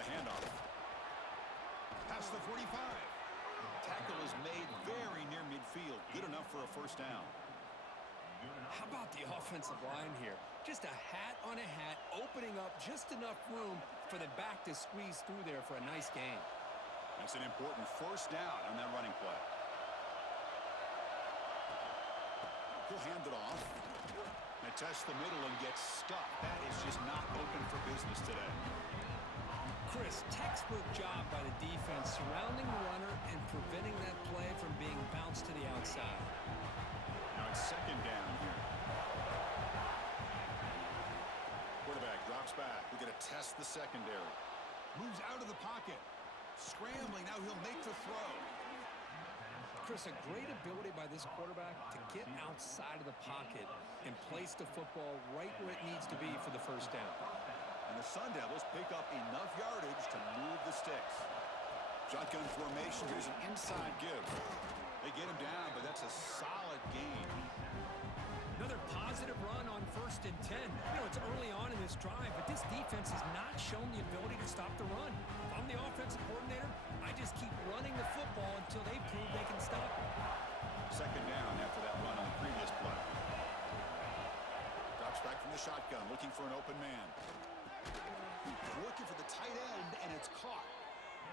the handoff. Past the 45. Tackle is made very near midfield. Good enough for a first down. How about the offensive line here? Just a hat on a hat, opening up just enough room for the back to squeeze through there for a nice gain. That's an important first down on that running play. He'll hand it off. And test the middle and get stuck. That is just not open for business today. Chris, textbook job by the defense surrounding the runner and preventing that play from being bounced to the outside. Now it's second down here. Quarterback drops back. We're going to test the secondary. Moves out of the pocket. Scrambling. Now he'll make the throw. Chris, a great ability by this quarterback to get outside of the pocket and place the football right where it needs to be for the first down. And the Sun Devils pick up enough yardage to move the sticks. Shotgun formation. Here's an inside give. They get him down, but that's a solid gain. Another positive run on 1st and 10. You know, it's early on in this drive, but this defense has not shown the ability to stop the run. If I'm the offensive coordinator, I just keep running the football until they prove they can stop it. Second down after that run on the previous play. Drops back from the shotgun, looking for an open man. Looking for the tight end, and it's caught.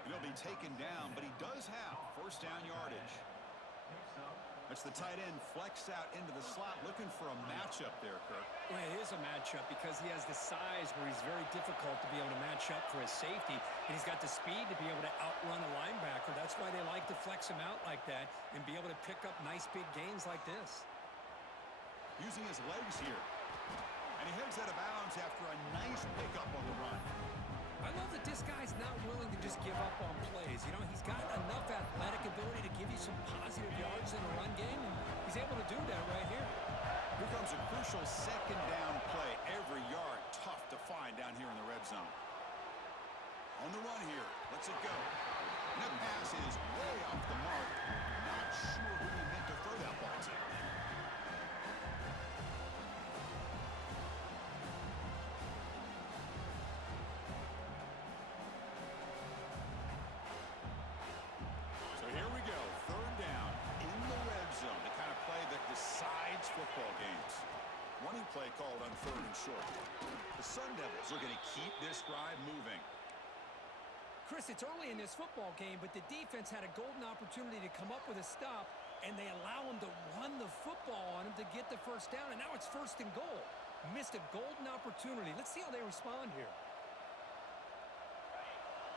And he'll be taken down, but he does have first down yardage. That's the tight end flexed out into the slot, looking for a matchup there, Kirk. Well, it is a matchup because he has the size where he's very difficult to be able to match up for his safety, and he's got the speed to be able to outrun a linebacker. That's why they like to flex him out like that and be able to pick up nice big gains like this. Using his legs here. And he heads out of bounds after a nice pickup on the run. I love that this guy's not willing to just give up on plays. You know, he's got enough athletic ability to give you some positive yards in the run game, and he's able to do that right here. Here comes a crucial second down play. Every yard tough to find down here in the red zone. On the run here. Lets it go. And that pass is way off the mark. Not sure who he meant to throw that ball to. Zone, the kind of play that decides football games. Running play called on 3rd and short. The Sun Devils are going to keep this drive moving. Chris, it's early in this football game, but the defense had a golden opportunity to come up with a stop, and they allow him to run the football on him to get the first down, and now it's 1st and goal. Missed a golden opportunity. Let's see how they respond here.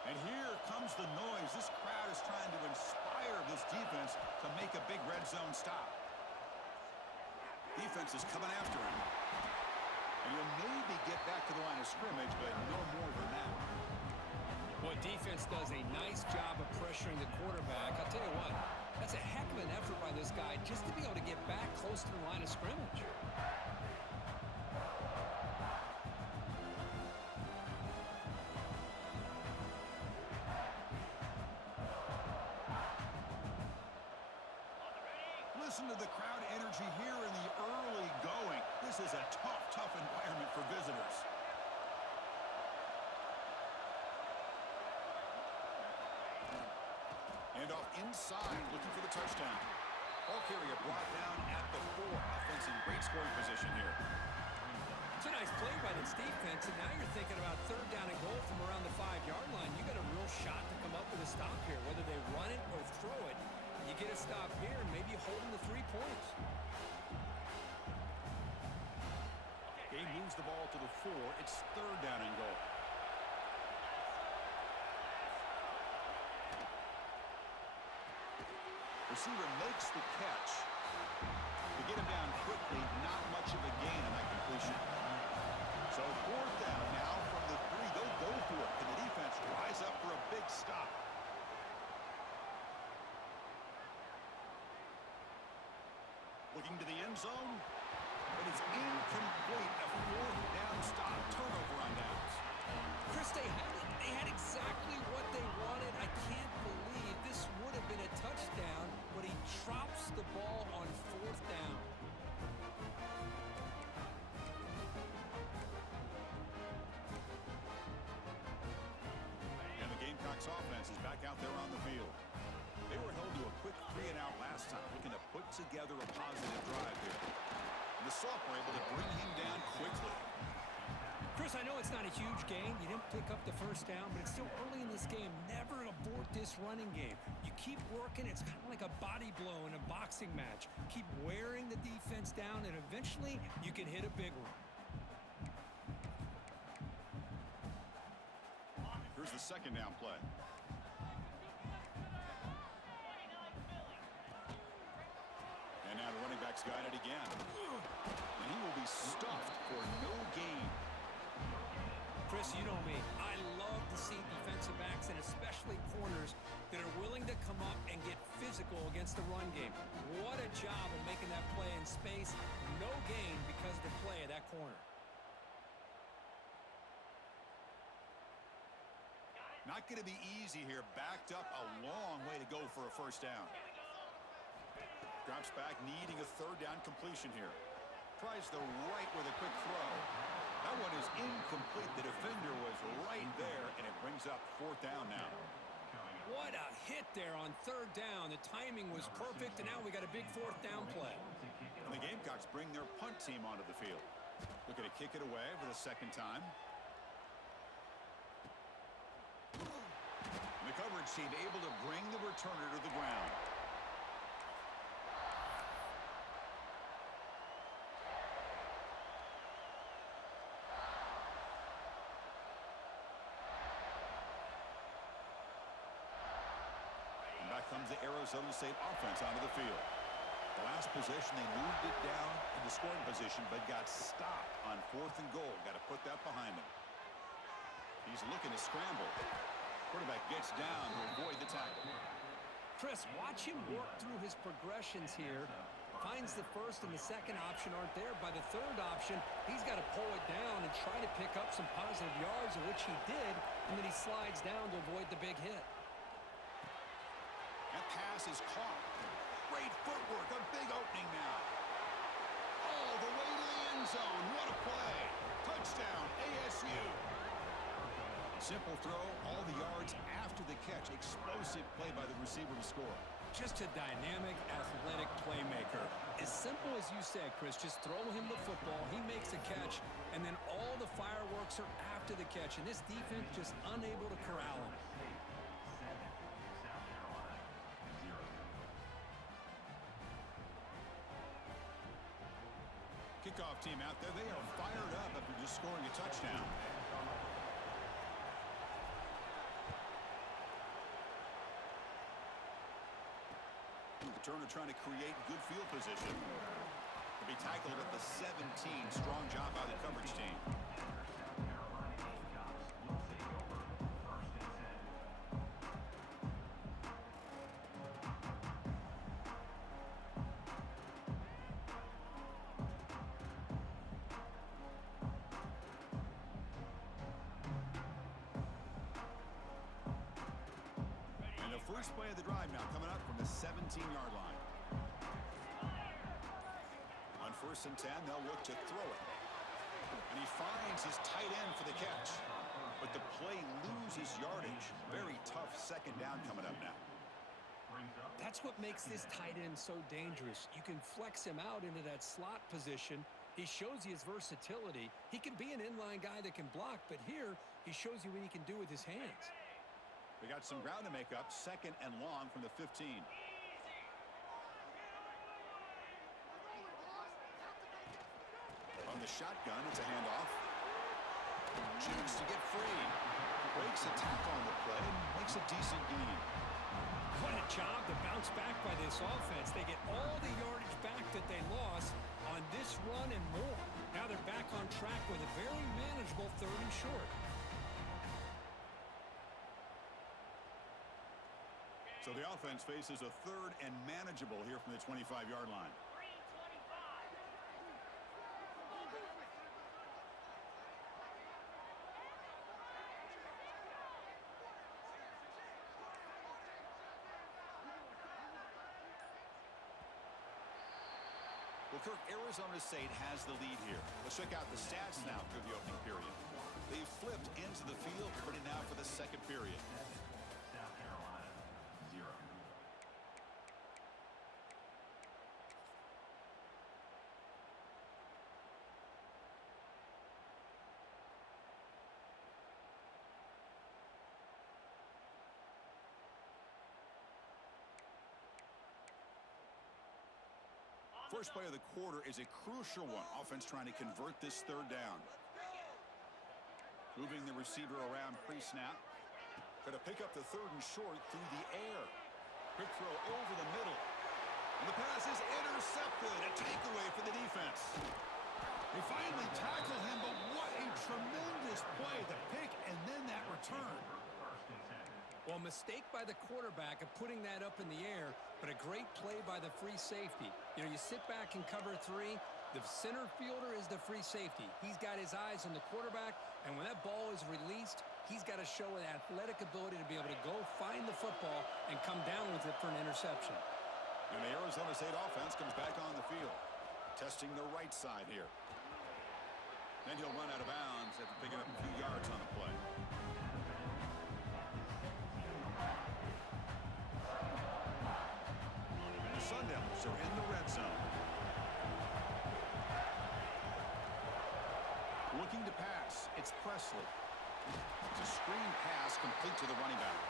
And here comes the noise. This crowd is trying to inspire this defense to make a big red zone stop. Defense is coming after him. And he'll maybe get back to the line of scrimmage, but no more than that. Well, defense does a nice job of pressuring the quarterback. I'll tell you what, that's a heck of an effort by this guy just to be able to get back close to the line of scrimmage. Listen to the crowd energy here in the early going. This is a tough environment for visitors. And off inside, looking for the touchdown. Ball carrier brought down at the 4. Offense in great scoring position here. It's a nice play by this defense, and now you're thinking about 3rd down and goal from around the 5-yard line. You got a real shot to come up with a stop here, whether they run it or throw it. You get a stop here, maybe holding the 3 points. He moves the ball to the 4. It's 3rd down and goal. Receiver makes the catch. To get him down quickly, not much of a gain on that completion. So 4th down now from the 3. They'll go for it. Can the defense rise up for a big stop? Looking to the end zone, but it's incomplete. A 4th down stop, turnover on downs. Chris, they had exactly what they wanted. I can't believe this would have been a touchdown, but he drops the ball on 4th down. together a positive drive here. And the sophomore able to bring him down quickly. Chris, I know it's not a huge gain. You didn't pick up the first down, but it's still early in this game. Never abort this running game. You keep working. It's kind of like a body blow in a boxing match. Keep wearing the defense down, and eventually you can hit a big one. Here's the second down play. And now the running back's got it again. And he will be stuffed for no gain. Chris, you know me. I love to see defensive backs and especially corners that are willing to come up and get physical against the run game. What a job of making that play in space. No gain because of the play of that corner. Not going to be easy here. Backed up a long way to go for a first down. Drops back, needing a third down completion here. Tries the right with a quick throw. That one is incomplete. The defender was right there, and it brings up fourth down now. What a hit there on third down. The timing was perfect, and now we got a big fourth down play. And the Gamecocks bring their punt team onto the field. Looking to kick it away for the second time. And the coverage team able to bring the returner to the ground. Comes the Arizona State offense onto the field. The last possession, they moved it down into scoring position, but got stopped on fourth and goal. Got to put that behind him. He's looking to scramble. Quarterback gets down to avoid the tackle. Chris, watch him work through his progressions here. Finds the first and the second option aren't there. By the third option, he's got to pull it down and try to pick up some positive yards, of which he did, and then he slides down to avoid the big hit. That pass is caught. Great footwork. A big opening now. All the way to the end zone. What a play. Touchdown, ASU. Simple throw. All the yards after the catch. Explosive play by the receiver to score. Just a dynamic, athletic playmaker. As simple as you said, Chris, just throw him the football. He makes a catch, and then all the fireworks are after the catch. And this defense just unable to corral him. Kickoff team out there, they are fired up after just scoring a touchdown. Turner trying to create good field position. To be tackled at the 17. Strong job by the coverage team. First play of the drive now coming up from the 17-yard line. On 1st and 10, they'll look to throw it. And he finds his tight end for the catch. But the play loses yardage. Very tough second down coming up now. That's what makes this tight end so dangerous. You can flex him out into that slot position. He shows you his versatility. He can be an inline guy that can block, but here he shows you what he can do with his hands. We got some ground to make up. 2nd and long from the 15. On the shotgun, it's a handoff. Jukes to get free. Breaks a tackle on the play. Makes a decent gain. What a job to bounce back by this offense. They get all the yardage back that they lost on this run and more. Now they're back on track with a very manageable 3rd and short. So the offense faces a 3rd and manageable here from the 25-yard line. Well, Kirk, Arizona State has the lead here. Let's check out the stats now through the opening period. They've flipped into the field, ready now for the second period. First play of the quarter is a crucial one. Offense trying to convert this third down. Moving the receiver around pre-snap. Going to pick up the third and short through the air. Quick throw over the middle. And the pass is intercepted. A takeaway for the defense. They finally tackle him, but what a tremendous play. The pick and then that return. Well, a mistake by the quarterback of putting that up in the air, but a great play by the free safety. You know, you sit back and cover three. The center fielder is the free safety. He's got his eyes on the quarterback, and when that ball is released, he's got to show an athletic ability to be able to go find the football and come down with it for an interception. And the Arizona State offense comes back on the field, testing the right side here. Then he'll run out of bounds after picking up a few yards on the play. The Sun Devils are in the red zone. Looking to pass, it's Presley. It's a screen pass complete to the running back.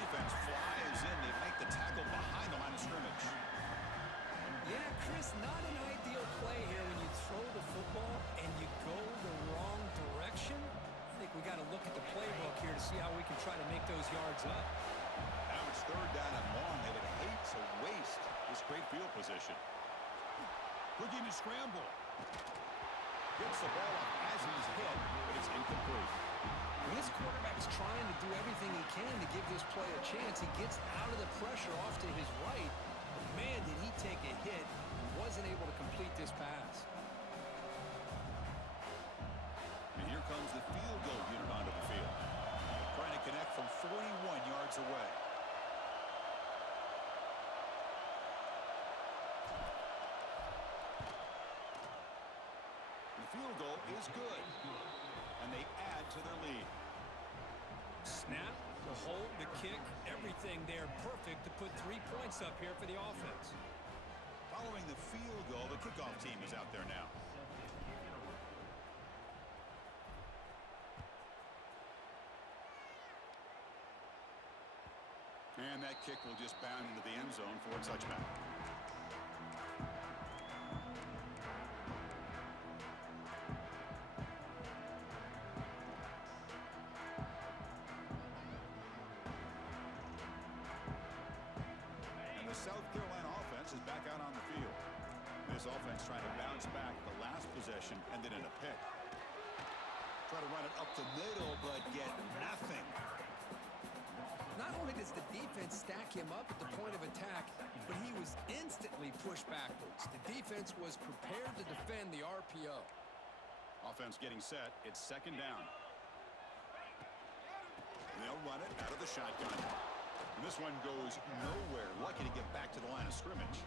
Defense flies in. They make the tackle behind the line of scrimmage. Yeah, Chris, not an ideal play here when you throw the football and you go the wrong direction. I think we got to look at the playbook here to see how we can try to make those yards up. Now it's third down and long. They would hate to waste this great field position. Looking to scramble. Gets the ball up as he's hit, but it's incomplete. When this quarterback's trying to do everything he can to give this play a chance, he gets out of the pressure off to his right. But man, did he take a hit and wasn't able to complete this pass. And here comes the field goal unit onto the field. Trying to connect from 41 yards away. The field goal is good. And they add to their lead. Snap, the hold, the kick, everything there perfect to put 3 points up here for the offense. Following the field goal, the kickoff team is out there now. And that kick will just bound into the end zone for a touchback. And the South Carolina offense is back out on the field. This offense trying to bounce back the last possession and then in a pick. Try to run it up the middle, but get nothing. Not only does the defense stack him up at the point of attack, but he was instantly pushed backwards. The defense was prepared to defend the RPO. Offense getting set. It's second down. They'll run it out of the shotgun. And this one goes nowhere. Lucky to get back to the line of scrimmage.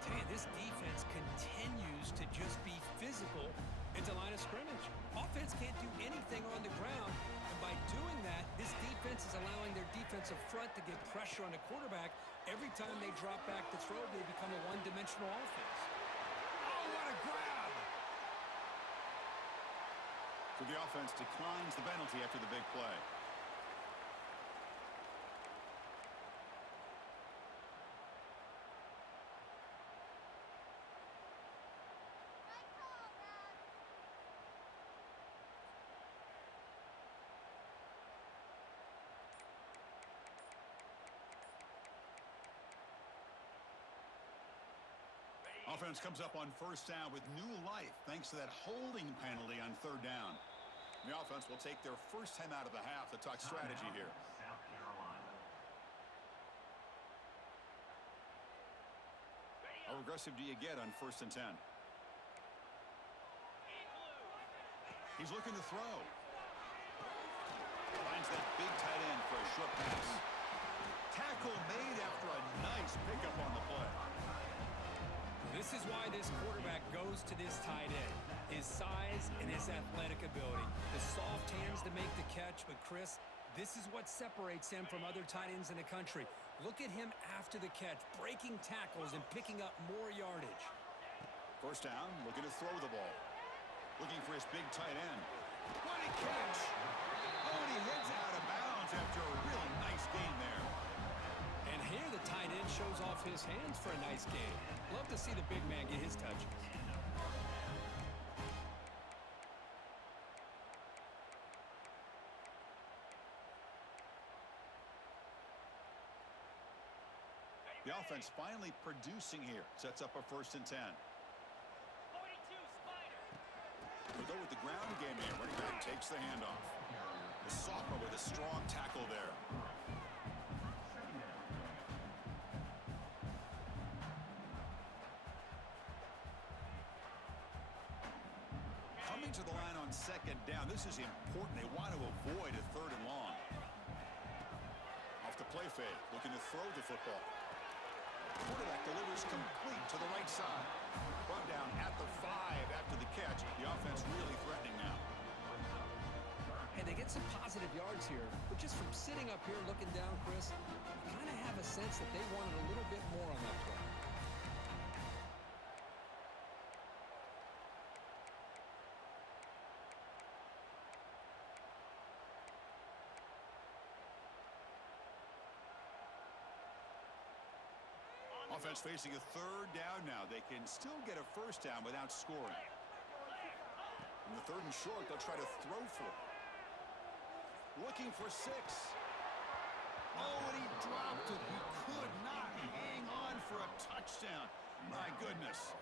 Tell you, this defense continues to just be physical into line of scrimmage. Offense can't do anything on the ground. And by doing that, this defense is allowing their defensive front to get pressure on the quarterback. Every time they drop back to throw, they become a one-dimensional offense. Oh, what a grab! So the offense declines the penalty after the big play. Offense comes up on first down with new life thanks to that holding penalty on third down. The offense will take their first time out of the half to talk strategy here. How aggressive do you get on 1st and 10? He's looking to throw. Finds that big tight end for a short pass. Tackle made after a nice pickup on the play. This is why this quarterback goes to this tight end. His size and his athletic ability. The soft hands to make the catch, but Chris, this is what separates him from other tight ends in the country. Look at him after the catch, breaking tackles and picking up more yardage. First down, looking to throw the ball. Looking for his big tight end. What a catch! Oh, and he heads out of bounds after a really nice gain there. And here the tight end shows off his hands for a nice game. Love to see the big man get his touches. The offense finally producing here. Sets up a 1st and 10. 42 Spider. We'll go with the ground game here. Running back takes the handoff. The sophomore with a strong tackle there. Coming to the line on 2nd down. This is important. They want to avoid a 3rd and long. Off the play fake. Looking to throw the football. Quarterback delivers complete to the right side. Brought down at the 5 after the catch. The offense really threatening now. And they get some positive yards here, but just from sitting up here looking down, Chris, you kind of have a sense that they wanted a little bit more on that play. Offense facing a 3rd down now. They can still get a 1st down without scoring. In the 3rd and short, they'll try to throw for it. Looking for 6. Oh, and he dropped it. He could not hang on for a touchdown. My goodness.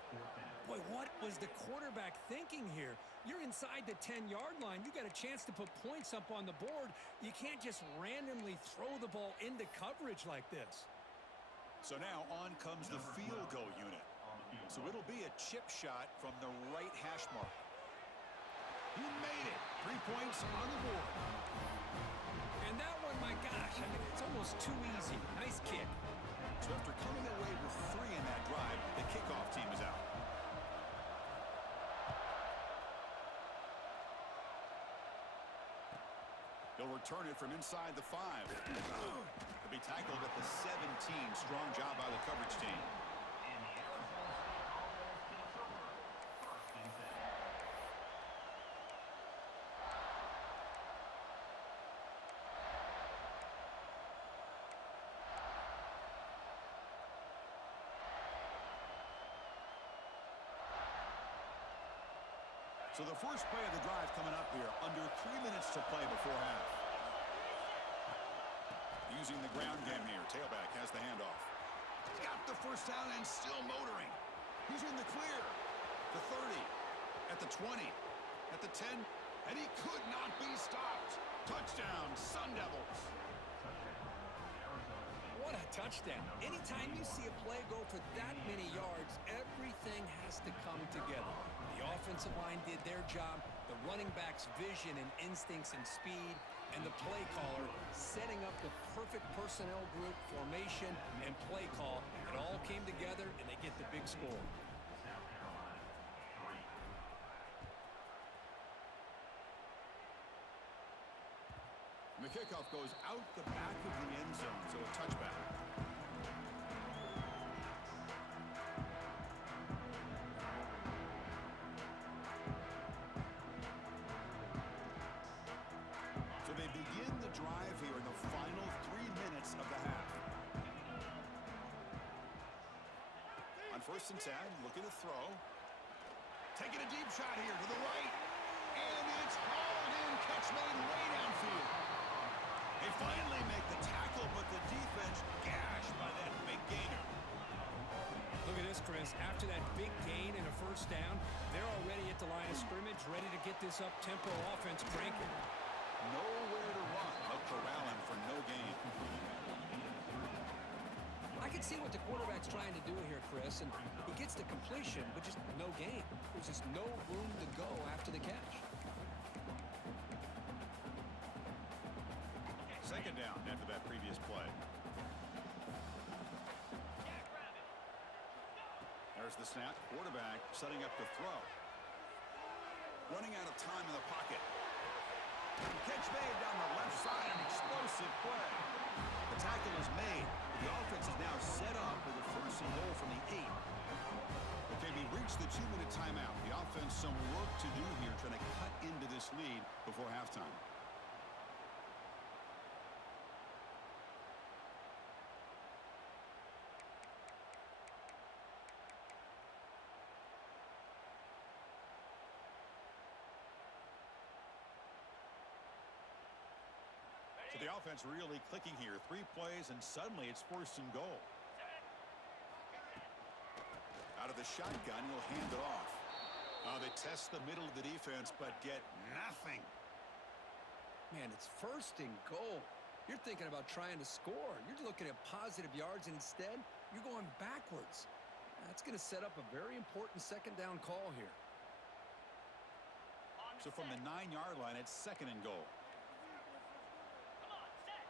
Boy, what was the quarterback thinking here? You're inside the 10-yard line. You got a chance to put points up on the board. You can't just randomly throw the ball into coverage like this. So now on comes the field goal unit. So it'll be a chip shot from the right hash mark. He made it. 3 points on the board. And that one, my gosh, I mean, it's almost too easy. Nice kick. So after coming away with 3 in that drive, the kickoff team is out. He'll return it from inside the 5. He'll be tackled at the 17. Strong job by the coverage team. So the first play of the drive coming up here. Under 3 minutes to play before half. Using the ground game here. Tailback has the handoff. Got the 1st down and still motoring. He's in the clear. The 30. At the 20. At the 10. And he could not be stopped. Touchdown, Sun Devils. What a touchdown. Anytime you see a play go for that many yards, everything has to come together. The offensive line did their job, the running back's vision and instincts and speed, and the play caller setting up the perfect personnel group, formation, and play call. It all came together, and they get the big score. The kickoff goes out the back of the end zone, so a touchback. So they begin the drive here in the final 3 minutes of the half. On 1st and 10, looking to throw. Taking a deep shot here to the right. And it's hauled in. Catch made way downfield. They finally make the tackle, but the defense gashed by that big gainer. Look at this, Chris. After that big gain and a 1st down, they're already at the line of scrimmage, ready to get this up-tempo offense cranking. Nowhere to run. Out corralling for no gain. I can see what the quarterback's trying to do here, Chris, and he gets the completion, but just no gain. There's just no room to go after the catch. 2nd down after that previous play. There's the snap. Quarterback setting up the throw. Running out of time in the pocket. Catch made down the left side. An explosive play. The tackle is made. The offense is now set up with a 1st and goal from the 8. Okay, we reached the 2-minute timeout. The offense some work to do here, trying to cut into this lead before halftime. The offense really clicking here. 3 plays, and suddenly it's 1st and goal. Out of the shotgun, he'll hand it off. They test the middle of the defense, but get nothing. Man, it's 1st and goal. You're thinking about trying to score. You're looking at positive yards, and instead, you're going backwards. That's going to set up a very important 2nd down call here. So from the 9-yard line, it's 2nd and goal. Come on, set.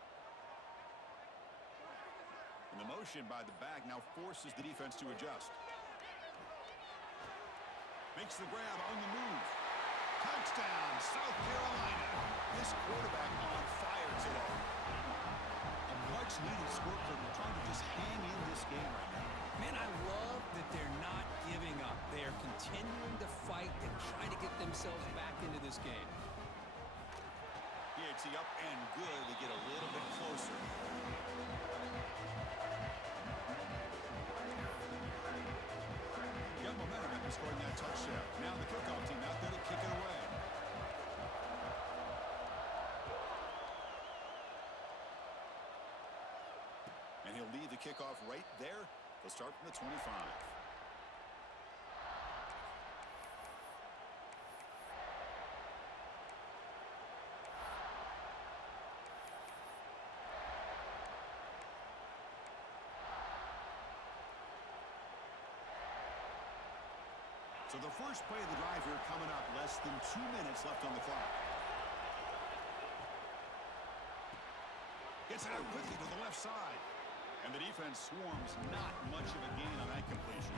And the motion by the back now forces the defense to adjust. Makes the grab on the move. Touchdown, South Carolina. This quarterback on fire today. A much-needed score for them, trying to just hang in this game right now. Man, I love that they're not giving up. They are continuing to fight and try to get themselves back into this game. Yeah, it's up and good to get a little bit closer. Got momentum after scoring that touchdown. Now the kickoff team out there to kick it away. And he'll lead the kickoff right there. They'll start from the 25. So the first play of the drive here coming up, less than 2 minutes left on the clock. Gets it out quickly to the left side. And the defense swarms. Not much of a gain on that completion.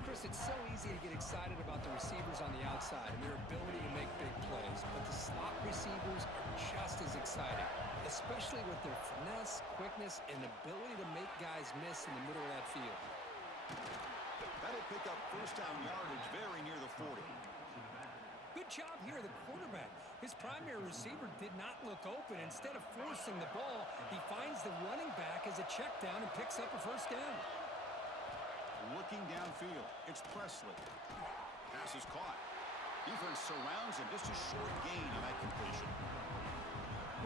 Chris, it's so easy to get excited about the receivers on the outside and their ability to make big plays, but the slot receivers are just as exciting, especially with their finesse, quickness, and ability to make guys miss in the middle of that field. That'll pick up 1st down yardage very near the 40. Good job here, the quarterback. His primary receiver did not look open. Instead of forcing the ball, he finds the running back as a check down and picks up a 1st down. Looking downfield, it's Presley. Pass is caught. Defense surrounds him. Just a short gain on that completion.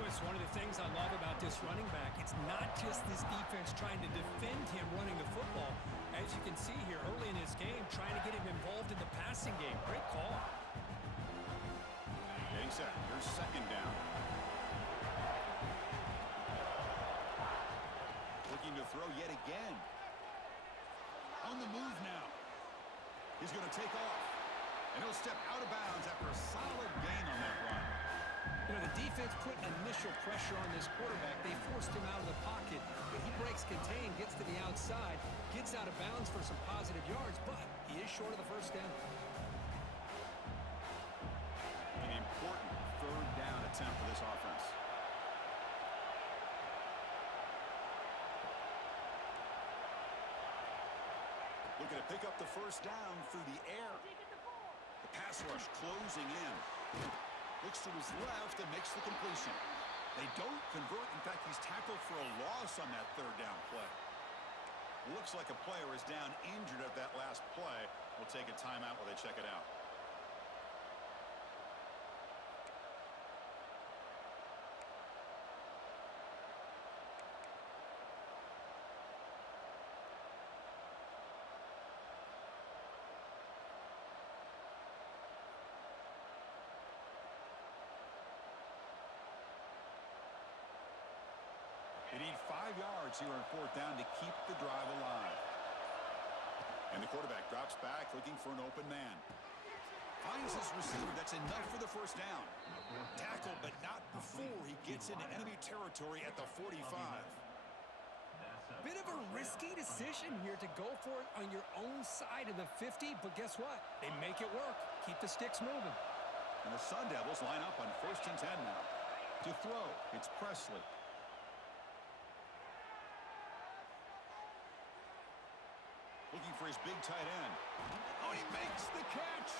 Well, it's one of the things I love about this running back. It's not just this defense trying to defend him running the football. As you can see here early in this game, trying to get him involved in the passing game. Great call. Getting set. Here's 2nd down. Looking to throw yet again. On the move now. He's going to take off. And he'll step out of bounds after a solid gain on that run. You know, the defense put initial pressure on this quarterback. They forced him out of the pocket, but he breaks contain, gets to the outside, gets out of bounds for some positive yards, but he is short of the 1st down. An important 3rd down attempt for this offense. Looking to pick up the 1st down through the air. The pass rush closing in. Looks to his left and makes the completion. They don't convert. In fact, he's tackled for a loss on that 3rd down play. Looks like a player is down injured at that last play. We'll take a timeout while they check it out. They need 5 yards here on 4th down to keep the drive alive. And the quarterback drops back looking for an open man. Finds his receiver. That's enough for the 1st down. Tackled, but not before he gets into enemy territory at the 45. Bit of a risky decision here to go for it on your own side of the 50, but guess what? They make it work. Keep the sticks moving. And the Sun Devils line up on 1st and 10 now. To throw, it's Presley. Looking for his big tight end. Oh, he makes the catch.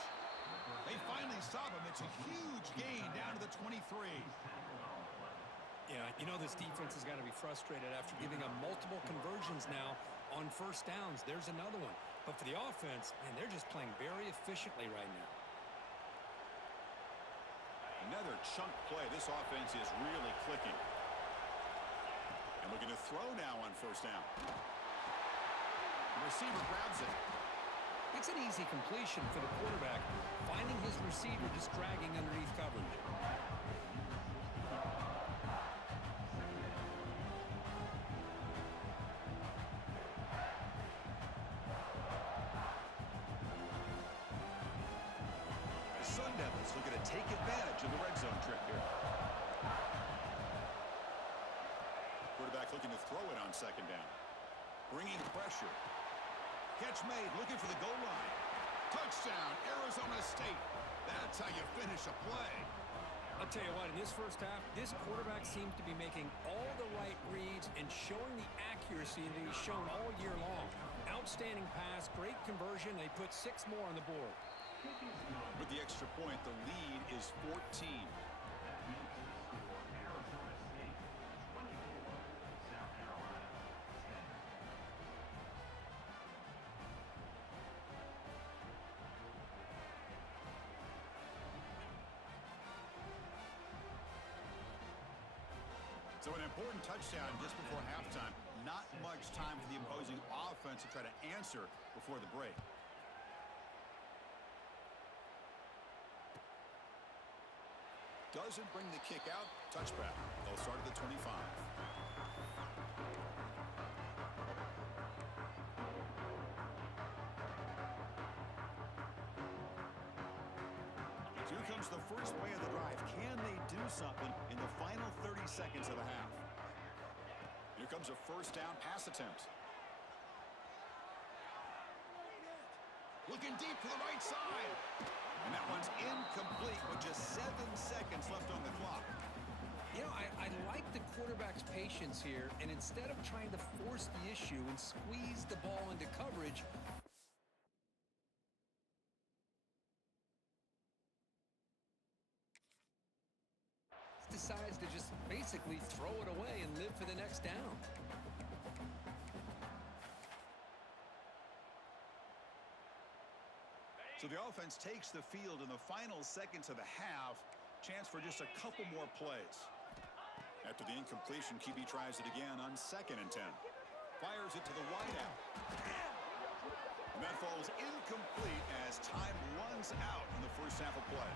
They finally stop him. It's a huge gain down to the 23. Yeah, you know this defense has got to be frustrated after giving up multiple conversions now on 1st downs. There's another one. But for the offense, man, they're just playing very efficiently right now. Another chunk play. This offense is really clicking. And looking to throw now on first down. The receiver grabs it. It's an easy completion for the quarterback, finding his receiver just dragging underneath coverage. The Sun Devils looking to take advantage of the red zone trip here. Quarterback looking to throw it on second down. Bringing pressure. Catch made, looking for the goal line. Touchdown, Arizona State. That's how you finish a play. I'll tell you what, in this first half, this quarterback seems to be making all the right reads and showing the accuracy that he's shown all year long. Outstanding pass, great conversion. They put 6 more on the board. With the extra point, the lead is 14. So an important touchdown just before halftime. Not much time for the opposing offense to try to answer before the break. Doesn't bring the kick out. Touchback. They'll start at the 25. Here comes the first play of the drive. Can they do something in the final 30 seconds of the half? Here comes a first down pass attempt. Looking deep to the right side. And that one's incomplete with just 7 seconds left on the clock. You know, I like the quarterback's patience here, and instead of trying to force the issue and squeeze the ball into coverage, decides to just basically throw it away and live for the next down. So the offense takes the field in the final seconds of the half. Chance for just a couple more plays. After the incompletion, QB tries it again on 2nd and 10. Fires it to the wideout. And that falls incomplete as time runs out in the first half of play.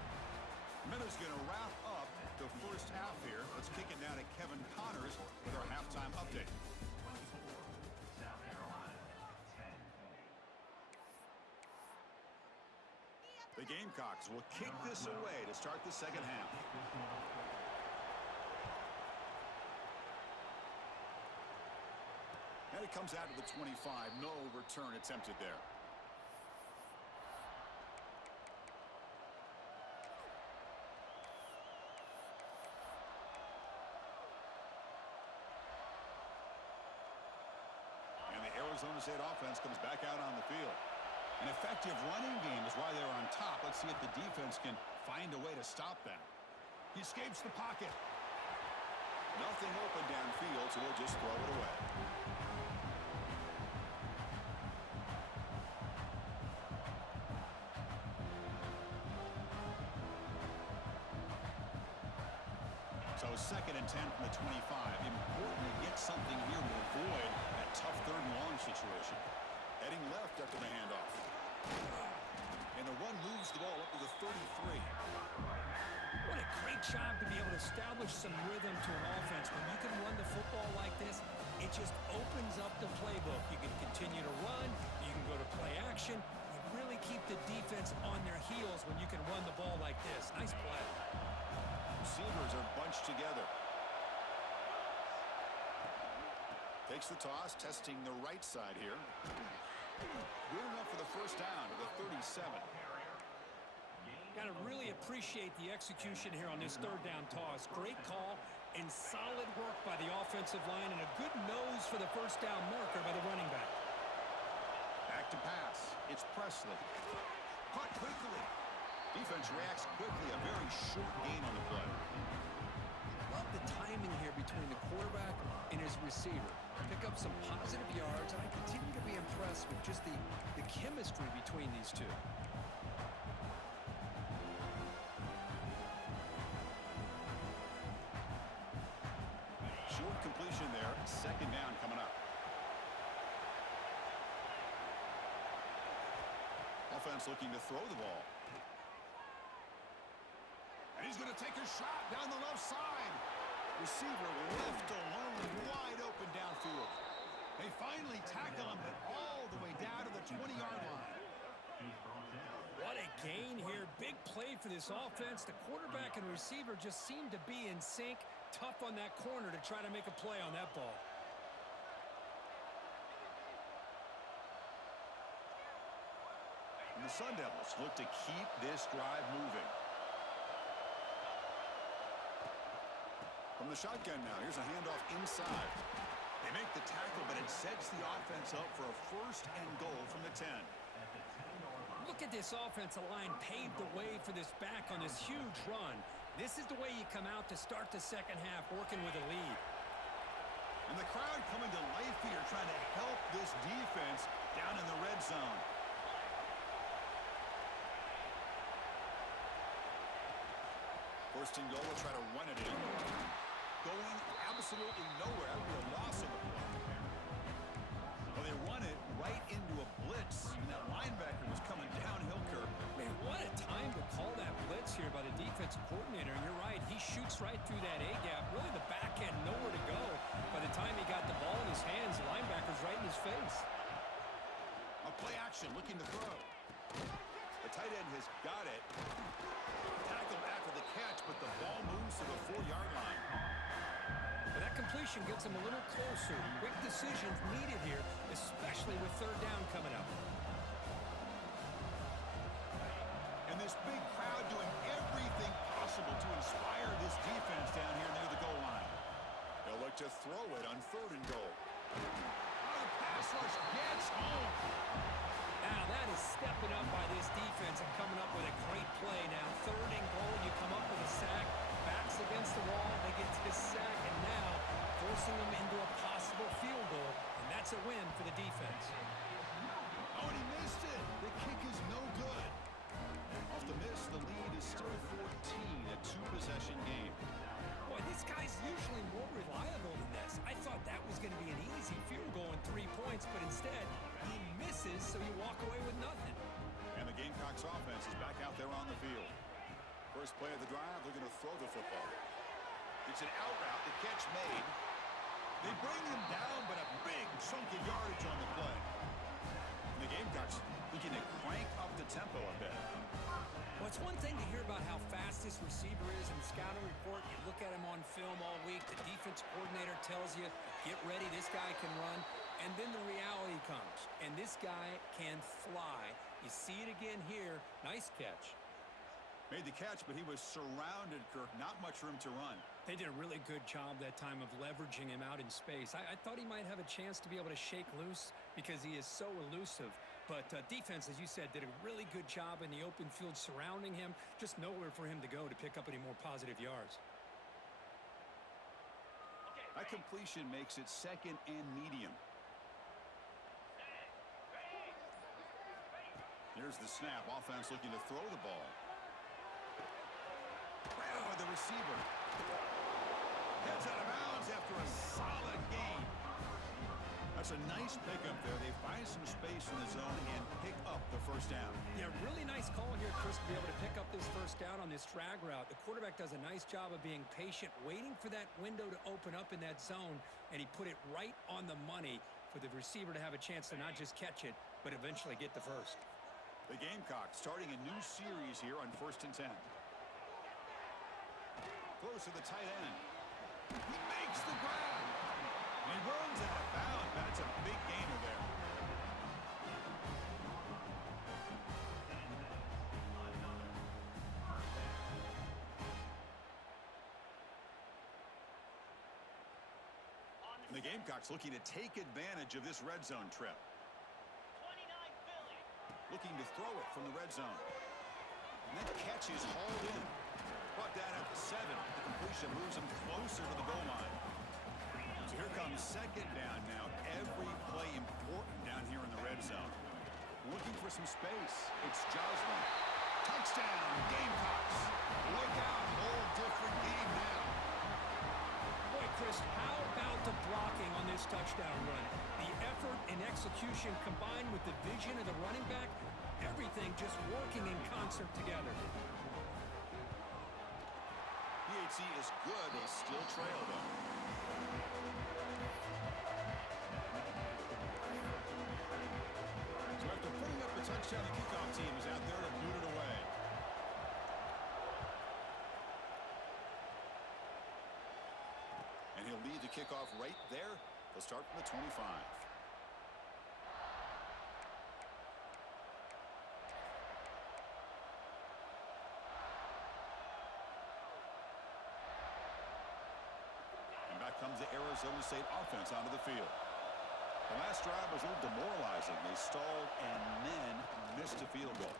Miller's going to wrap up the first half here. Let's kick it now to Kevin Connors with our halftime update. The Gamecocks will kick this away to start the second half. And it comes out to the 25. No return attempted there. And the Arizona State offense comes back out on the field. An effective running game is why they're on top. Let's see if the defense can find a way to stop that. He escapes the pocket. Nothing open downfield, so we'll just throw it away. So 2nd and 10 from the 25. Important to get something here to avoid that tough 3rd and long situation. Heading left after the handoff. And the run moves the ball up to the 33. What a great job to be able to establish some rhythm to an offense. When you can run the football like this, it just opens up the playbook. You can continue to run. You can go to play action. You really keep the defense on their heels when you can run the ball like this. Nice play. Receivers are bunched together. Takes the toss, testing the right side here. Good enough for the first down to the 37. Got to really appreciate the execution here on this 3rd down toss. Great call and solid work by the offensive line and a good nose for the first down marker by the running back. Back to pass. It's Presley. Caught quickly. Defense reacts quickly. A very short gain on the play. Love the timing here between the quarterback and his receiver. Pick up some positive yards, and I continue to be impressed with just the chemistry between these two. Second down coming up. Offense looking to throw the ball. And he's going to take a shot down the left side. Receiver left alone, wide open downfield. They finally tackle him, but all the way down to the 20-yard line. What a gain here. Big play for this offense. The quarterback and receiver just seem to be in sync. Tough on that corner to try to make a play on that ball. And the Sun Devils look to keep this drive moving. From the shotgun now, here's a handoff inside. They make the tackle, but it sets the offense up for a first and goal from the 10. Look at this offensive line paved the way for this back on this huge run. This is the way you come out to start the second half, working with a lead. And the crowd coming to life here, trying to help this defense down in the red zone. First and goal, will try to run it in. Going absolutely nowhere. That would be a loss of the play. Well, they run it right into a blitz, and that linebacker was coming downhill, Kirk. Man, what a time to call that blitz here by the defensive coordinator. And you're right, he shoots right through that A-gap. Really, the back end nowhere to go. By the time he got the ball in his hands, the linebacker's right in his face. A play action, looking to throw. The tight end has got it. Tackled after the catch, but the ball moves to the 4-yard line. But that completion gets him a little closer. Quick decisions needed here, especially with third down coming up. And this big crowd doing everything possible to inspire this defense down here near the goal line. They'll look to throw it on third and goal. Oh, the pass rush gets home. Now that is stepping up by this defense and coming up with a great play. Now third and goal, you come up with a sack, backs against the wall, they get this sack, and now forcing them into a possible field goal, and that's a win for the defense. Oh, and he missed it. The kick is no good. Off the miss, the lead is still 14, a two-possession game. Boy, this guy's usually more reliable than this. I thought that was going to be an easy field goal in 3 points, but instead, he misses, so you walk away with nothing. And the Gamecocks offense is back out there on the field. First play of the drive, they're going to throw the football. It's an out route, the catch made. They bring him down, but a big chunk of yardage on the play. And the Gamecocks looking to crank up the tempo a bit. Well, it's one thing to hear about how fast this receiver is in the scouting report. You look at him on film all week. The defense coordinator tells you, get ready, this guy can run. And then the reality comes, and this guy can fly. You see it again here. Nice catch. Made the catch, but he was surrounded, Kirk. Not much room to run. They did a really good job that time of leveraging him out in space. I thought he might have a chance to be able to shake loose because he is so elusive. But defense, as you said, did a really good job in the open field surrounding him. Just nowhere for him to go to pick up any more positive yards. That completion makes it second and medium. Here's the snap. Offense looking to throw the ball. Right over the receiver. Heads out of bounds after a solid gain. That's a nice pickup there. They find some space in the zone and pick up the first down. Yeah, really nice call here, Chris, to be able to pick up this first down on this drag route. The quarterback does a nice job of being patient, waiting for that window to open up in that zone, and he put it right on the money for the receiver to have a chance to not just catch it, but eventually get the first. The Gamecocks starting a new series here on 1st and 10. Throws to the tight end. He makes the grab. And he runs out of bounds. That's a big gainer there. And the Gamecocks looking to take advantage of this red zone trip. 29 Philly. Looking to throw it from the red zone. And that catch is hauled in. Brought down at the 7. The completion moves him closer to the goal line. So here comes second down now. Every play important down here in the red zone. Looking for some space. It's Joslin. Touchdown, Gamecocks. Look out, whole different game now. Boy, Chris, how about the blocking execution combined with the vision of the running back, everything just working in concert together. PHC is good. They still trail, though. So after putting up a touchdown, the kickoff team is out there to boot it away. And he'll lead the kickoff right there. They'll start from the 25. And back comes the Arizona State offense onto the field. The last drive was a little demoralizing. They stalled and then missed a field goal.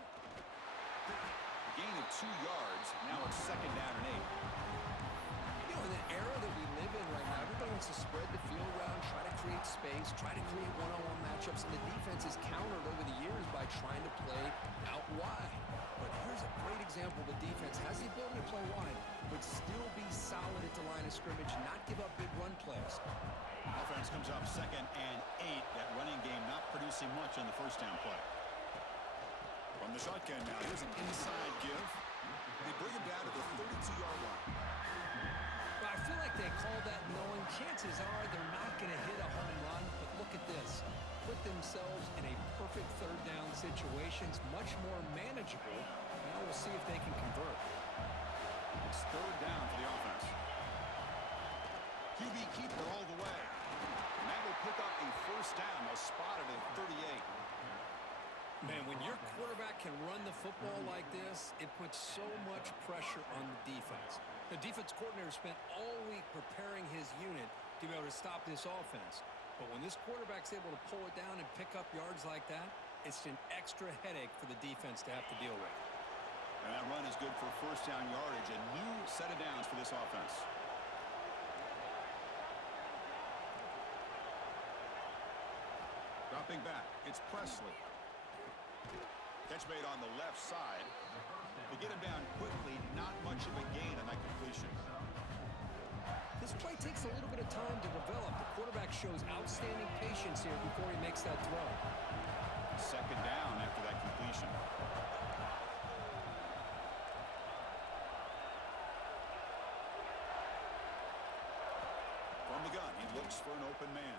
A gain of 2 yards. Now it's second down and 8. You know, in the era that we live in right now, everybody wants to spread the field around, try to create space, try to create one-on-one matchups, and the defense is countered over the years by trying to play out wide. But here's a great example. The defense has the ability to play wide, but still be solid at the line of scrimmage, not give up big run plays. Offense comes up second and 8. That running game not producing much on the first down play. From the shotgun now, here's an inside give. They bring him down to the 32-yard line. But I feel like they called that knowing chances are they're not going to hit a home run. But look at this. Put themselves in a perfect third down situation. It's much more manageable. Now we'll see if they can convert. It's third down for the offense. QB keeper all the way. And that will pick up a first down. They'll spot it at 38. Man, when your quarterback can run the football like this, it puts so much pressure on the defense. The defense coordinator spent all week preparing his unit to be able to stop this offense. But when this quarterback's able to pull it down and pick up yards like that, it's an extra headache for the defense to have to deal with. And that run is good for first down yardage. A new set of downs for this offense. Dropping back, it's Presley. Catch made on the left side. They get him down quickly, not much of a gain on that completion. This play takes a little bit of time to develop. The quarterback shows outstanding patience here before he makes that throw. Second down after that completion. From the gun, he looks for an open man.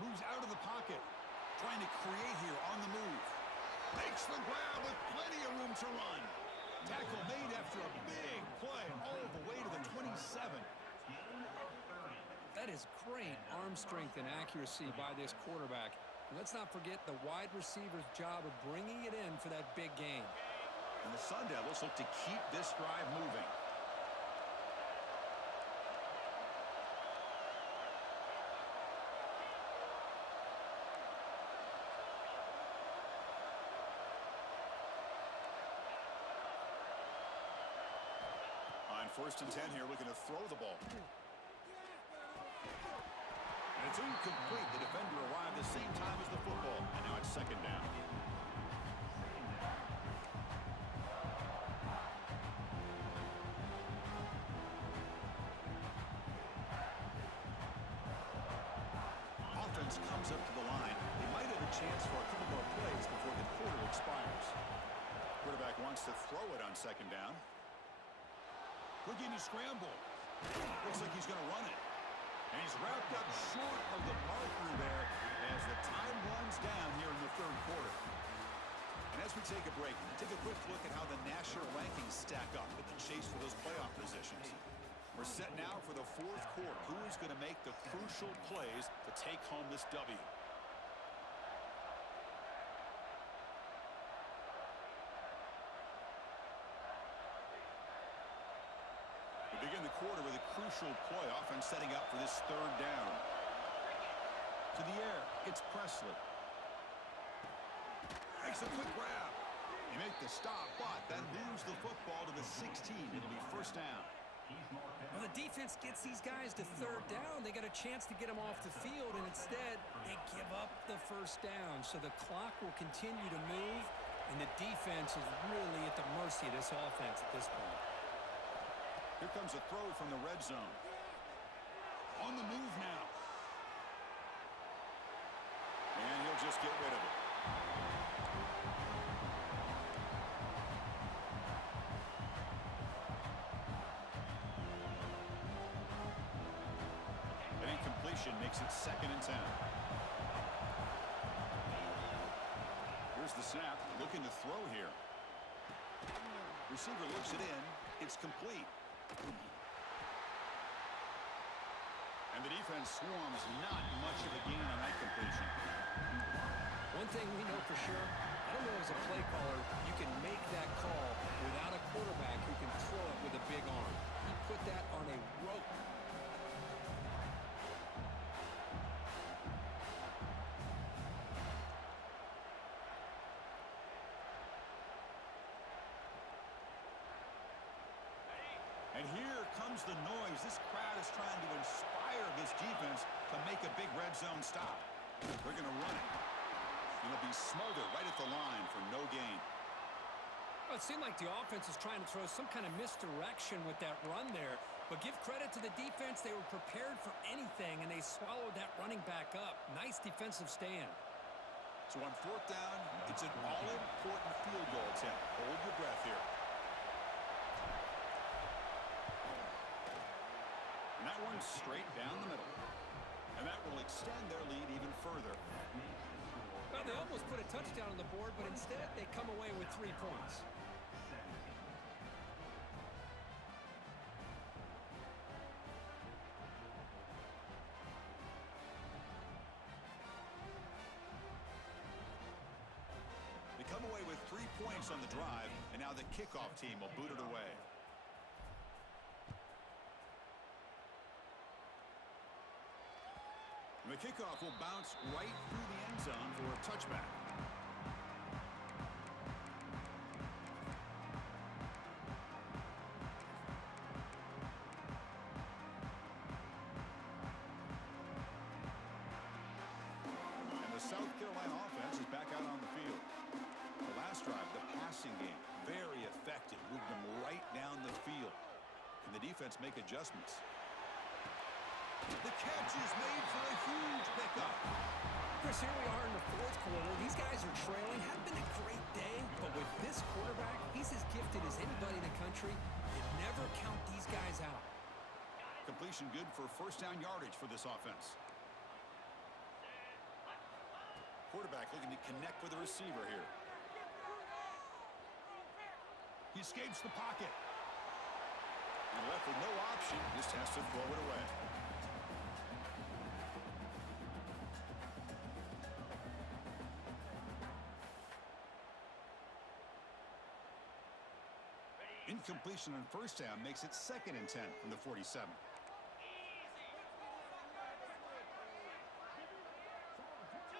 Moves out of the pocket. Trying to create here on the move. Makes the grab with plenty of room to run. Tackle made after a big play all the way to the 27. That is great arm strength and accuracy by this quarterback. And let's not forget the wide receiver's job of bringing it in for that big game. And the Sun Devils look to keep this drive moving. First and 10 here, looking to throw the ball. And it's incomplete. The defender arrived the same time as the football. And now it's second down. Offense comes up to the line. They might have a chance for a couple more plays before the quarter expires. Quarterback wants to throw it on second down. Looking to scramble. Looks like he's going to run it. And he's wrapped up short of the marker there as the time runs down here in the third quarter. And as we take a break, take a quick look at how the national rankings stack up in the chase for those playoff positions. We're set now for the fourth quarter. Who is going to make the crucial plays to take home this W? Begin the quarter with a crucial play, offense setting up for this third down. To the air, it's Presley. Makes a quick grab. He make the stop, but that moves the football to the 16. It'll be first down. Well, the defense gets these guys to third down. They got a chance to get them off the field, and instead they give up the first down. So the clock will continue to move, and the defense is really at the mercy of this offense at this point. Here comes a throw from the red zone. On the move now. And he'll they'll just get rid of it. An incompletion makes it 2nd and 10. Here's the snap, looking to throw here. Receiver looks it in. It's complete. And the defense swarms. Not much of a gain on that completion. One thing we know for sure, I don't know as a play caller, you can make that call without a quarterback who can throw it with a big arm. He put that on a rope. And here comes the noise. This crowd is trying to inspire this defense to make a big red zone stop. They're going to run it. It'll be smothered right at the line for no gain. Well, it seemed like the offense was trying to throw some kind of misdirection with that run there. But give credit to the defense. They were prepared for anything, and they swallowed that running back up. Nice defensive stand. So on 4th down, it's an all-important field goal attempt. Hold your breath here. And that one's straight down the middle. And that will extend their lead even further. Well, they almost put a touchdown on the board, but instead they come away with 3 points. They come away with 3 points on the drive, and now the kickoff team will boot it away. And the kickoff will bounce right through the end zone for a touchback. And the South Carolina offense is back out on the field. The last drive, the passing game, very effective. Moved them right down the field. Can the defense make adjustments? The catch is made for a huge pickup. Chris, here we are in the 4th quarter. These guys are trailing. Hadn't been a great day, but with this quarterback, he's as gifted as anybody in the country. You never count these guys out. Completion good for 1st down yardage for this offense. Quarterback looking to connect with the receiver here. He escapes the pocket. And left with no option, just has to throw it away. Incompletion on 1st down makes it 2nd and 10 from the 47.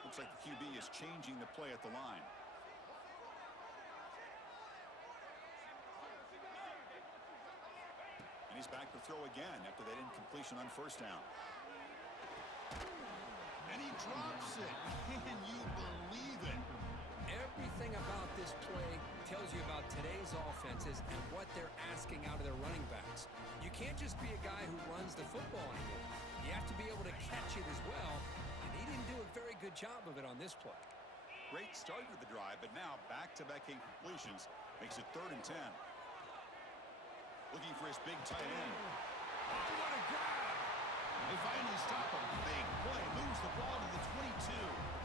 Looks like the QB is changing the play at the line. And he's back to throw again after that incompletion on 1st down. And he drops it. Can you believe it? Everything about this play tells you about today's offenses and what they're asking out of their running backs. You can't just be a guy who runs the football anymore. You have to be able to catch it as well, and he didn't do a very good job of it on this play. Great start with the drive, but now back-to-back incompletions makes it 3rd and 10. Looking for his big tight end. Oh, what a grab! They finally stop him. Big play, moves the ball to the 22.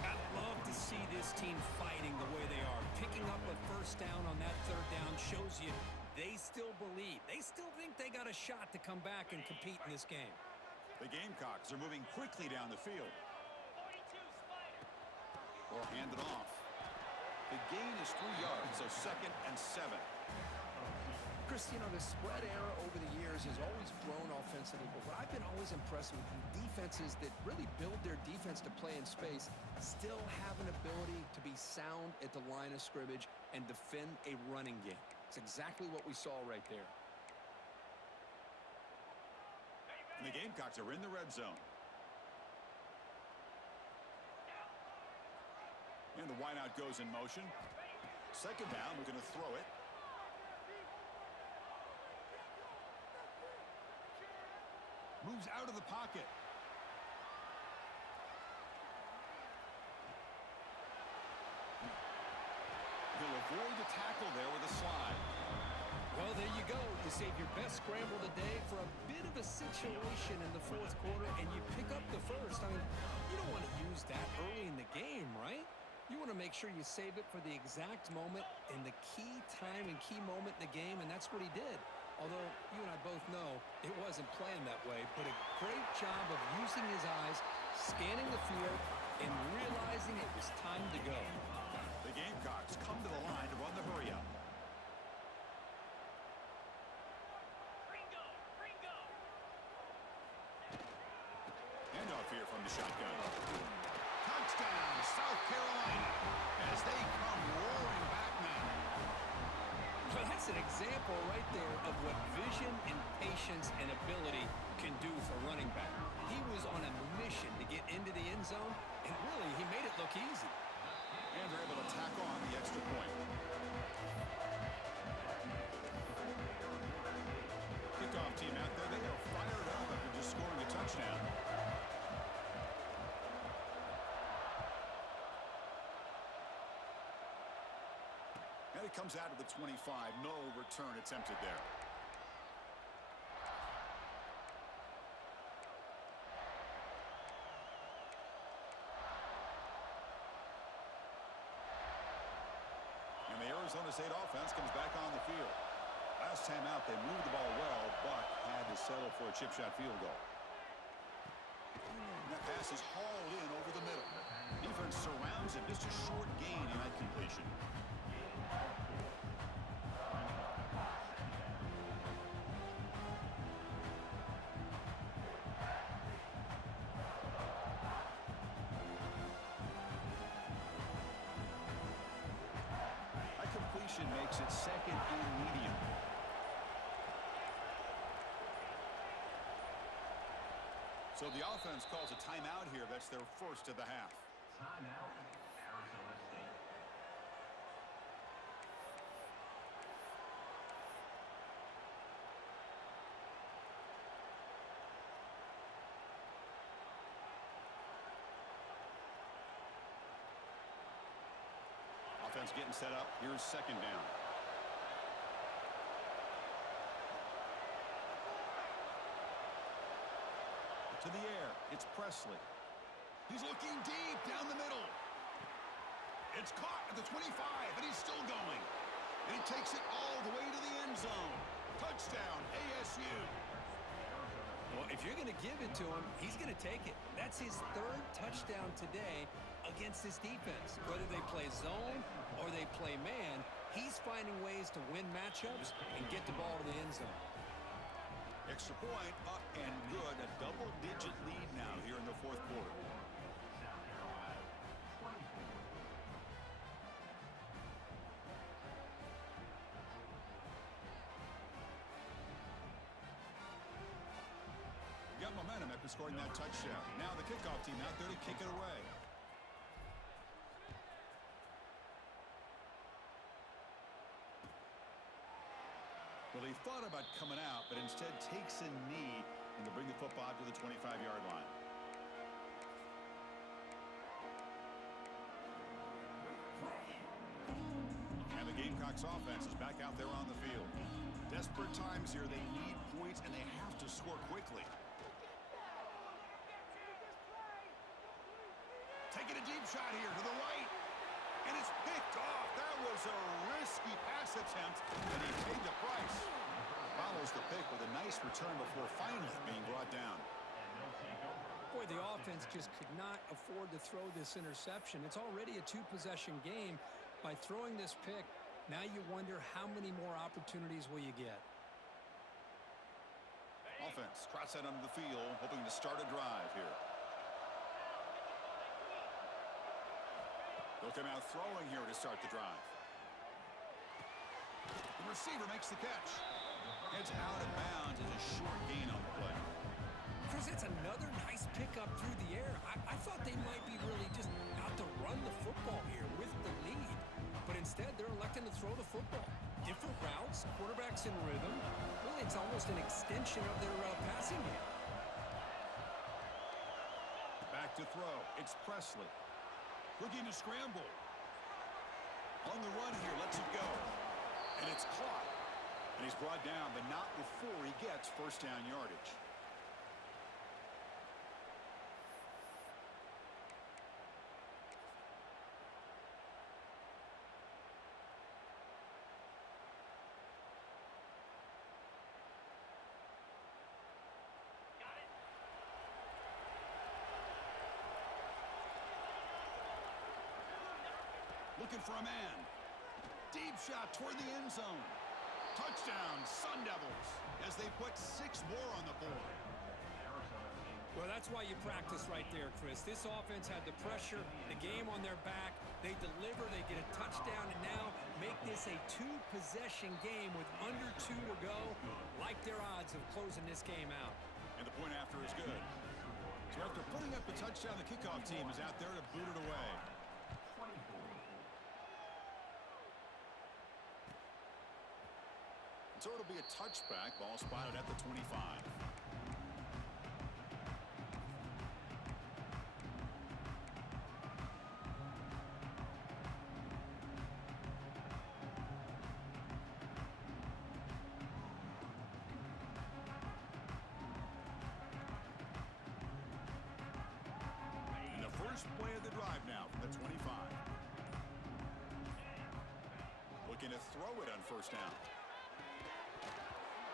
I love to see this team fighting the way they are. Picking up a 1st down on that 3rd down shows you they still believe. They still think they got a shot to come back and compete in this game. The Gamecocks are moving quickly down the field. 42 Spider. Or hand it off. The gain is 3 yards, so 2nd and 7. Chris, you know, the spread era over the years has always grown offensively, but what I've been always impressed with defenses that really build their defense to play in space still have an ability to be sound at the line of scrimmage and defend a running game. It's exactly what we saw right there. And the Gamecocks are in the red zone. And the wideout goes in motion. 2nd down, we're going to throw it. Moves out of the pocket. avoid the tackle there with a slide. Well, there you go. You save your best scramble today for a bit of a situation in the fourth quarter, and you pick up the first. I mean, you don't want to use that early in the game, right? You want to make sure you save it for the exact moment and the key time and key moment in the game, and that's what he did. Although you and I both know it wasn't planned that way, but a great job of using his eyes, scanning the field, and realizing it was time to go. The Gamecocks come to the line to run the hurry-up. Ringo, Ringo. Handoff here from the shotgun. Touchdown, South Carolina, as they come roaring back now. Well, that's an example right there of what vision and patience and ability can do for running back. He was on a mission to get into the end zone, and really, he made it look easy. And they're able to tack on the extra point. Kickoff team out there, they are fired up after just scoring a touchdown. And it comes out of the 25. No return attempted there. And the Arizona State offense comes back on the field. Last time out, they moved the ball well, but had to settle for a chip shot field goal. And that pass is hauled in over the middle. Defense surrounds him. Just a short gain in that completion. That completion makes it second and medium. So the offense calls a timeout here. That's their first of the half. Timeout, Arizona State. Offense getting set up. Here's second down. To the air. It's Presley. He's looking deep down the middle. It's caught at the 25, and he's still going. And he takes it all the way to the end zone. Touchdown, ASU. Well, if you're going to give it to him, he's going to take it. That's his third touchdown today against this defense. Whether they play zone or they play man, he's finding ways to win matchups and get the ball to the end zone. Extra point, up and good. A double-digit lead now here in the fourth quarter. Got momentum after scoring that touchdown. Now the kickoff team out there to kick it away. Well, he thought about coming out, but instead takes a knee and to bring the football to the 25-yard line. And the Gamecocks offense is back out there on the field. Desperate times here. They need points, and they have to score quickly. Taking a deep shot here to the right. And it's picked off. That was a risky pass attempt, and he paid the price. Follows the pick with a nice return before finally being brought down. Boy, the offense just could not afford to throw this interception. It's already a two-possession game. By throwing this pick, now you wonder how many more opportunities will you get. Offense trots out onto the field, hoping to start a drive here. They'll come out throwing here to start the drive. The receiver makes the catch. It's out of bounds. It's a short gain on the play. Chris, it's another nice pickup through the air. I thought they might be really just out to run the football here with the lead. But instead, they're electing to throw the football. Different routes, quarterbacks in rhythm. Really, it's almost an extension of their passing game. Back to throw. It's Presley. Looking to scramble. On the run here, lets it go. And it's caught. And he's brought down, but not before he gets first down yardage. Got it. Looking for a man. Deep shot toward the end zone. Touchdown, Sun Devils, as they put 6 more on the board. Well, that's why you practice right there, Chris. This offense had the pressure, the game on their back. They deliver, they get a touchdown, and now make this a 2-possession game with under 2 to go. Like their odds of closing this game out. And the point after is good. So after putting up the touchdown, the kickoff team is out there to boot it away. So it'll be a touchback. Ball spotted at the 25. And the first play of the drive now from the 25. Looking to throw it on first down.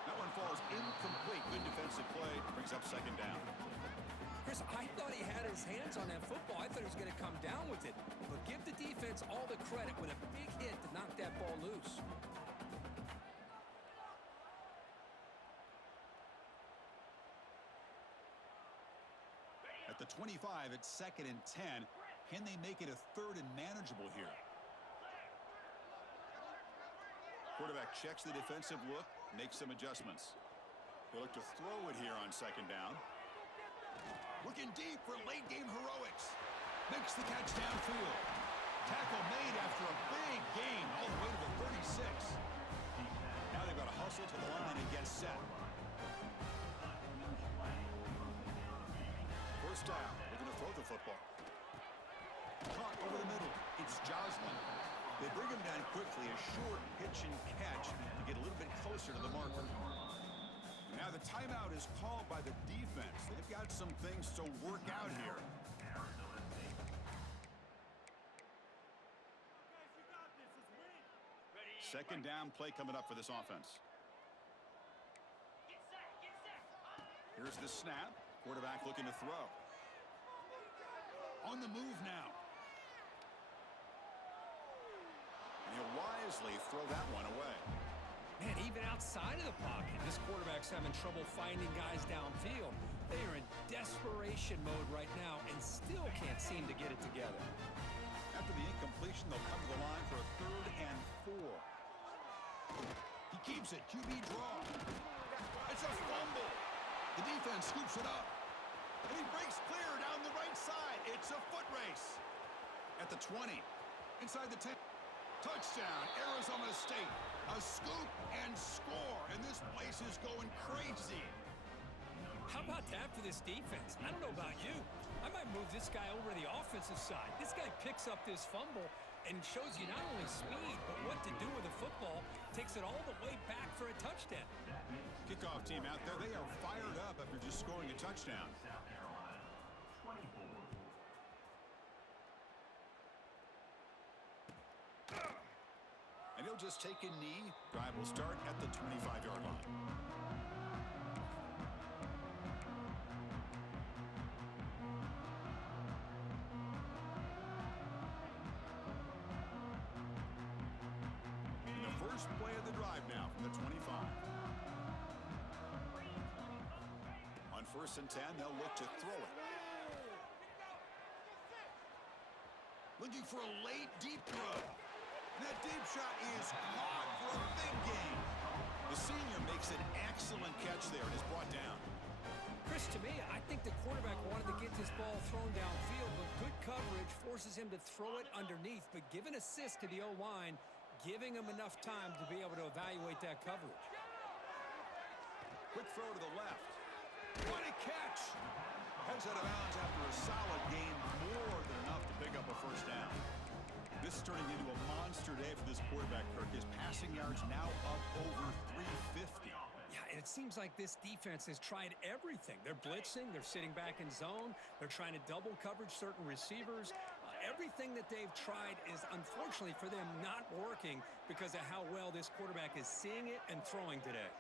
That one falls incomplete. Good defensive play. Brings up second down. Chris, I thought he had his hands on that football. I thought he was going to come down with it. But give the defense all the credit with a big hit to knock that ball loose. At the 25, it's 2nd and 10. Can they make it a 3rd and manageable here? Quarterback checks the defensive look, makes some adjustments. They look to throw it here on second down. Looking deep for late game heroics. Makes the catch downfield. Tackle made after a big gain all the way to the 36. Now they've got to hustle to the line and get set. First down. They're going to throw the football. Caught over the middle. It's Joslin. They bring him down quickly, a short pitch and catch to get a little bit closer to the marker. Now the timeout is called by the defense. They've got some things to work out here. Second down play coming up for this offense. Get set. Get set. Here's the snap. Quarterback looking to throw. On the move now. And he'll wisely throw that one away. Man, even outside of the pocket, this quarterback's having trouble finding guys downfield. They are in desperation mode right now and still can't seem to get it together. After the incompletion, they'll come to the line for a 3rd and 4. He keeps it. QB draw. It's a fumble. The defense scoops it up. And he breaks clear down the right side. It's a foot race. At the 20. Inside the 10. Touchdown, Arizona State. A scoop and score. And this place is going crazy. How about that for this defense? I don't know about you. I might move this guy over to the offensive side. This guy picks up this fumble and shows you not only speed, but what to do with the football. Takes it all the way back for a touchdown. Kickoff team out there, they are fired up after just scoring a touchdown. And he'll just take a knee. Drive will start at the 25-yard line. And the first play of the drive now from the 25. On 1st and 10, they'll look to throw it. Looking for a late deep throw. That deep shot is caught for a big gain. The senior makes an excellent catch there and is brought down. Chris, to me, I think the quarterback wanted to get this ball thrown downfield, but good coverage forces him to throw it underneath. But give an assist to the O-line, giving him enough time to be able to evaluate that coverage. Quick throw to the left. What a catch! Heads out of bounds after a solid gain, more than enough to pick up a first down. This is turning into a monster day for this quarterback, Kirk. His passing yards now up over 350. Yeah, and it seems like this defense has tried everything. They're blitzing. They're sitting back in zone. They're trying to double coverage certain receivers. Everything that they've tried is, unfortunately for them, not working because of how well this quarterback is seeing it and throwing today.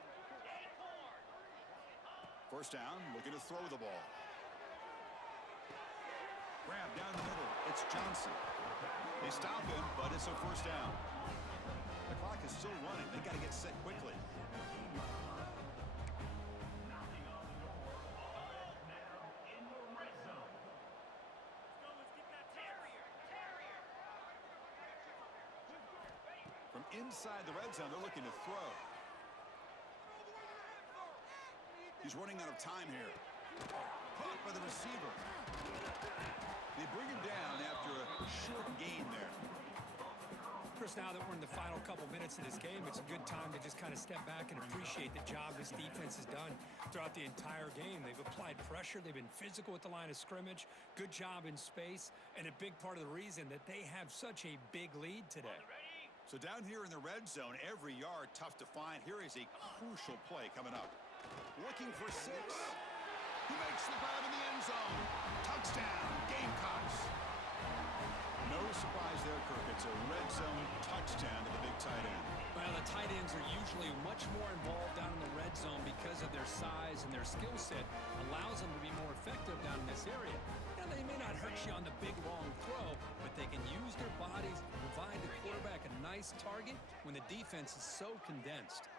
First down, looking to throw the ball. Grab down the middle. It's Johnson. They stop him, but it's a first down. The clock is still running. They got to get set quickly. From inside the red zone, they're looking to throw. He's running out of time here. Caught by the receiver. They bring him down after a short gain there. Chris, now that we're in the final couple minutes of this game, it's a good time to just kind of step back and appreciate the job this defense has done throughout the entire game. They've applied pressure. They've been physical at the line of scrimmage. Good job in space. And a big part of the reason that they have such a big lead today. So down here in the red zone, every yard tough to find. Here is a crucial play coming up. Looking for 6. He makes the grab in the end zone. Touchdown, Gamecocks. No surprise there, Kirk. It's a red zone touchdown to the big tight end. Well, the tight ends are usually much more involved down in the red zone because of their size and their skill set allows them to be more effective down in this area. Now, they may not hurt you on the big, long throw, but they can use their bodies to provide the quarterback a nice target when the defense is so condensed.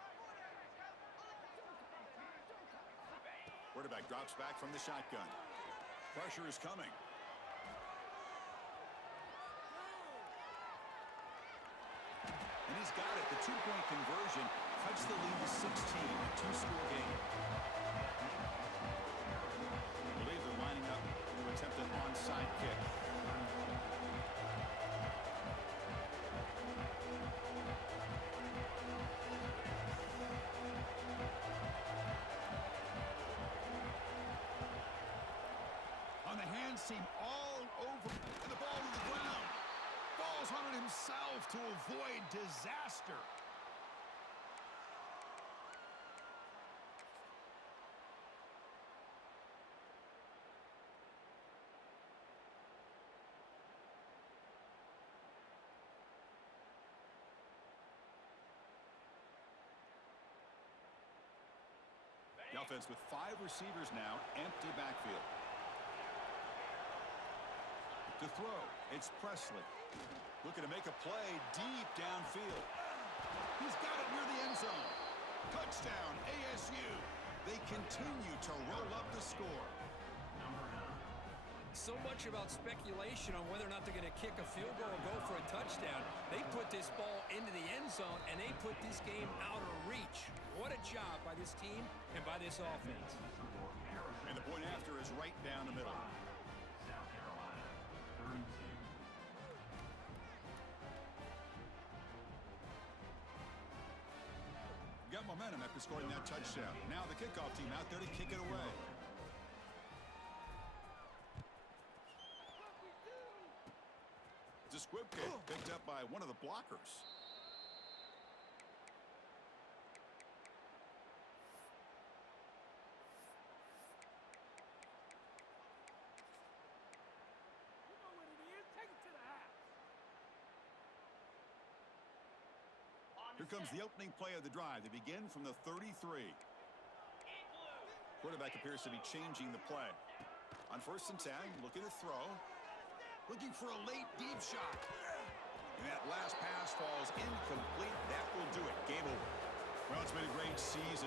Quarterback drops back from the shotgun. Pressure is coming. And he's got it. The two-point conversion cuts the lead to 16, a two-score game. I believe they're lining up to attempt an onside kick. On the hands team all over, and the ball to the ground. Falls on it himself to avoid disaster. The offense with 5 receivers now, empty backfield. To throw, it's Presley. Looking to make a play deep downfield. He's got it near the end zone. Touchdown, ASU. They continue to roll up the score. So much about speculation on whether or not they're going to kick a field goal or go for a touchdown. They put this ball into the end zone, and they put this game out of reach. What a job by this team and by this offense. And the point after is right down the middle. Got momentum after scoring that touchdown. Now the kickoff team out there to kick it away. It's a squib kick picked up by one of the blockers. Here comes the opening play of the drive. They begin from the 33. Quarterback appears to be changing the play. On 1st and 10, looking to throw. Looking for a late deep shot. And that last pass falls incomplete. That will do it. Game over. Well, it's been a great season.